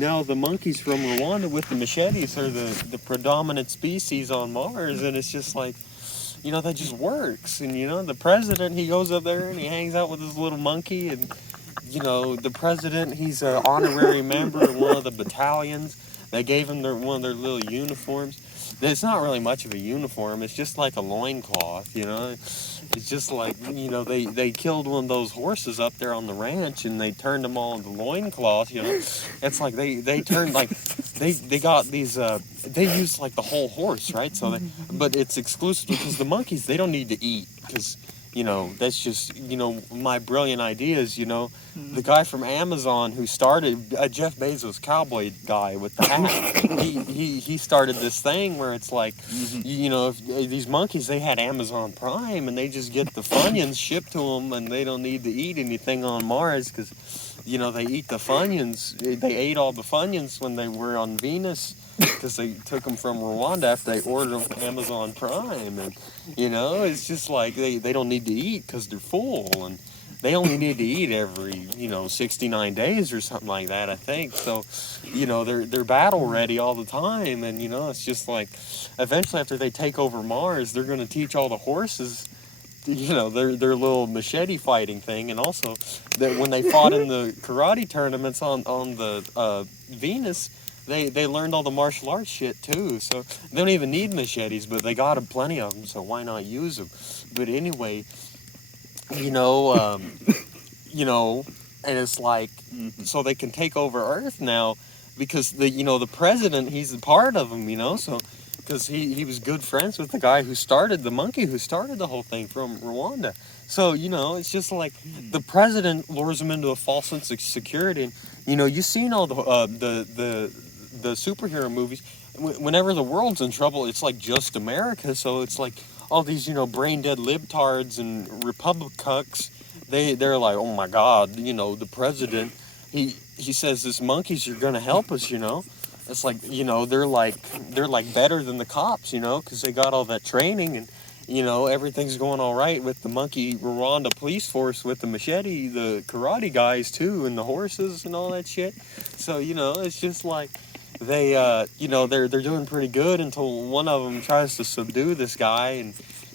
now the monkeys from Rwanda with the machetes are the predominant species on Mars, and it's just like, that just works. And the president, he goes up there and he hangs out with his little monkey, and the president, he's an honorary member of one of the battalions. They gave him one of their little uniforms. It's not really much of a uniform. It's just like a loincloth, It's just like, they killed one of those horses up there on the ranch, and they turned them all into loincloth, It's like they turned, like, they got these, they used, like, the whole horse, right? But it's exclusive because the monkeys, they don't need to eat, because, that's just, my brilliant ideas, the guy from Amazon who started, Jeff Bezos, cowboy guy with the hat, he started this thing where it's like, if these monkeys, they had Amazon Prime, and they just get the Funyuns shipped to them, and they don't need to eat anything on Mars, because, they eat the Funyuns. They ate all the Funyuns when they were on Venus, because they took them from Rwanda after they ordered them from Amazon Prime, and, it's just like, they don't need to eat because they're full, and they only need to eat every, 69 days or something like that, I think. So, they're battle ready all the time. And, it's just like, eventually after they take over Mars, they're going to teach all the horses, their little machete fighting thing. And also that when they fought in the karate tournaments on the Venus, they learned all the martial arts shit too. So they don't even need machetes, but they got plenty of them. So why not use them? But anyway, and it's like, so they can take over Earth now, because the president, he's a part of them, so, because he was good friends with the guy who started the monkey, who started the whole thing from Rwanda. So, it's just like, the president lures them into a false sense of security. And, you've seen all the superhero movies. Whenever the world's in trouble, it's like just America, so it's like, all these, brain-dead libtards and republic cucks, they're like, oh my God, the president, he says this monkeys are gonna help us, It's like, they're like better than the cops, because they got all that training, and, everything's going all right with the monkey Rwanda police force with the machete, the karate guys too, and the horses and all that shit. So, it's just like, they, they're doing pretty good until one of them tries to subdue this guy, and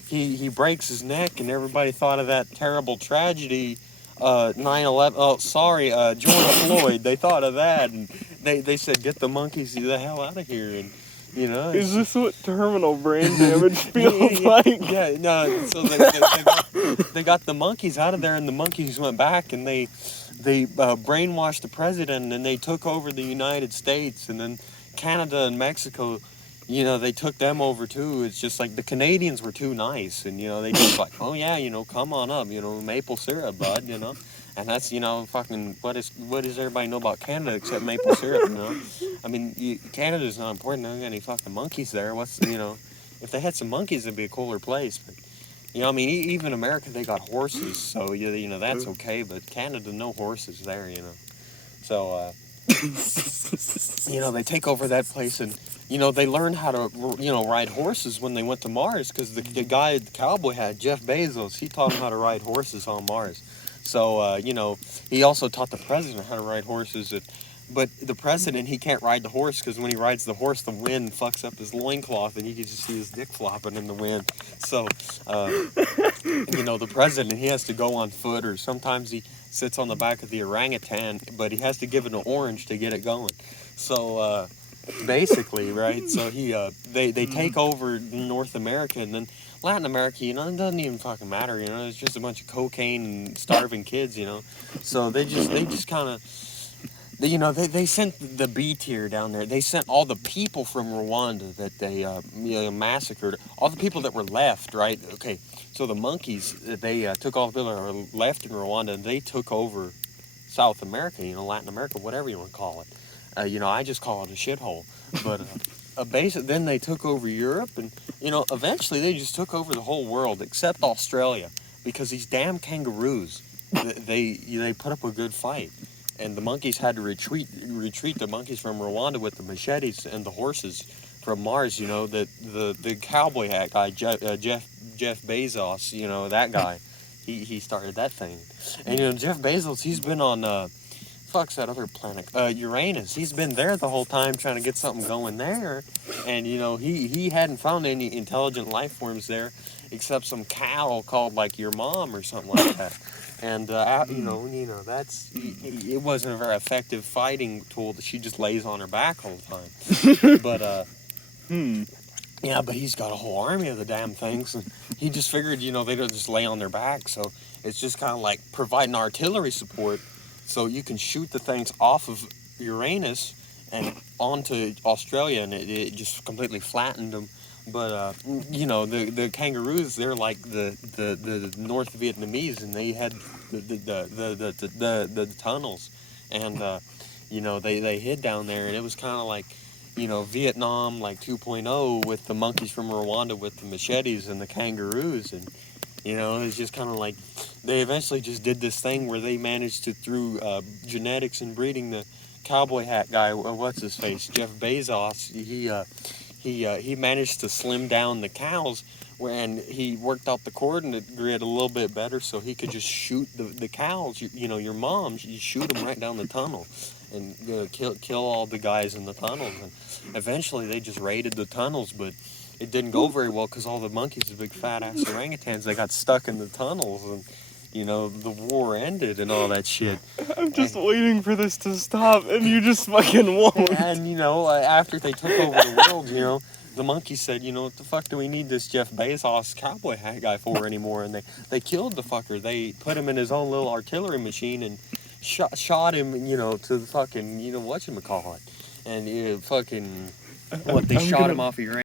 he breaks his neck, and everybody thought of that terrible tragedy, 9/11. Oh, sorry, George Floyd. They thought of that, and they said, "Get the monkeys the hell out of here." And is this what terminal brain damage feels like? Yeah, no. So they got the monkeys out of there, and the monkeys went back, and they brainwashed the president, and they took over the United States, and then Canada and Mexico, they took them over too. It's just like the Canadians were too nice, and they just like, oh yeah, come on up, maple syrup, bud, and that's fucking what does everybody know about Canada except maple syrup? I mean, Canada's not important. There aren't any fucking monkeys there. If they had some monkeys, it'd be a cooler place, but. I mean, even America, they got horses, so, that's okay, but Canada, no horses there, So, they take over that place, and, they learn how to, ride horses when they went to Mars, because the guy, the cowboy had, Jeff Bezos, he taught them how to ride horses on Mars. So, he also taught the president how to ride horses, but the president, he can't ride the horse, because when he rides the horse, the wind fucks up his loincloth, and you can just see his dick flopping in the wind. So, the president, he has to go on foot, or sometimes he sits on the back of the orangutan, but he has to give it an orange to get it going. So, basically, right, so they take over North America, and then Latin America, it doesn't even fucking matter, it's just a bunch of cocaine and starving kids, So they just kind of... They sent the B tier down there. They sent all the people from Rwanda that they massacred. All the people that were left, right? Okay, so the monkeys, they took all the people that were left in Rwanda, and they took over South America, Latin America, whatever you want to call it. I just call it a shithole. But then they took over Europe, and, eventually they just took over the whole world, except Australia, because these damn kangaroos, they put up a good fight. And the monkeys had to retreat the monkeys from Rwanda with the machetes and the horses from Mars, the cowboy hat guy, Jeff Bezos, that guy, he started that thing. And, Jeff Bezos, he's been on fuck's that other planet? Uranus. He's been there the whole time trying to get something going there, and you know he hadn't found any intelligent life forms there, except some cow called like your mom or something like that. And you know that's it wasn't a very effective fighting tool. That she just lays on her back all the time. But yeah, but he's got a whole army of the damn things, and he just figured, you know, they don't just lay on their back, so it's just kind of like providing artillery support, so you can shoot the things off of Uranus and onto Australia, and it just completely flattened them. But you know, the kangaroos, they're like the North Vietnamese, and they had the tunnels, and you know they hid down there, and it was kind of like, you know, Vietnam like 2.0 with the monkeys from Rwanda with the machetes and the kangaroos. And you know, it's just kind of like they eventually just did this thing where they managed to, through genetics and breeding, the cowboy hat guy, what's his face, Jeff Bezos, he managed to slim down the cows, and he worked out the coordinate grid a little bit better, so he could just shoot the cows. You know, your mom, you shoot them right down the tunnel, and kill all the guys in the tunnels. And eventually they just raided the tunnels, but it didn't go very well because all the monkeys, the big fat ass orangutans, they got stuck in the tunnels, and you know, the war ended and all that shit. I'm just waiting for this to stop, and you just fucking won't. And you know, after they took over the world, you know, the monkeys said, you know, what the fuck do we need this Jeff Bezos cowboy hat guy for anymore? And they killed the fucker. They put him in his own little artillery machine and shot him, you know, to the fucking, you know, whatchamacallit. And fucking, what, they shot him off of your